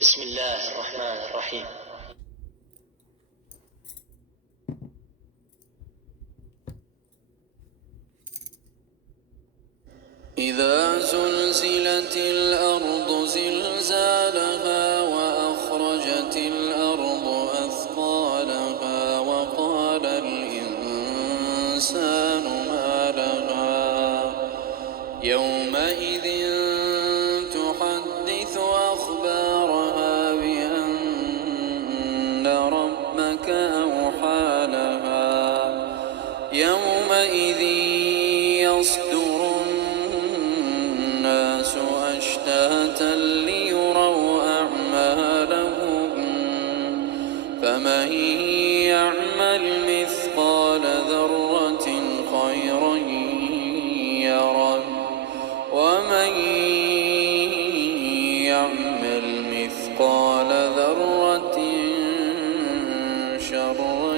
بسم الله الرحمن الرحيم. إذا زلزلت الأرض زلزالها وأخرجت الأرض أثقالها وقال الإنسان ما لها يومئذ تحدث أخبارها بأن ربك أوحى لها يومئذ يصدر الناس أشتاتا ليروا أعمالهم فمن يعمل مثقال ذرة خيرا يره ومن يعمل مثقال ذرة شرا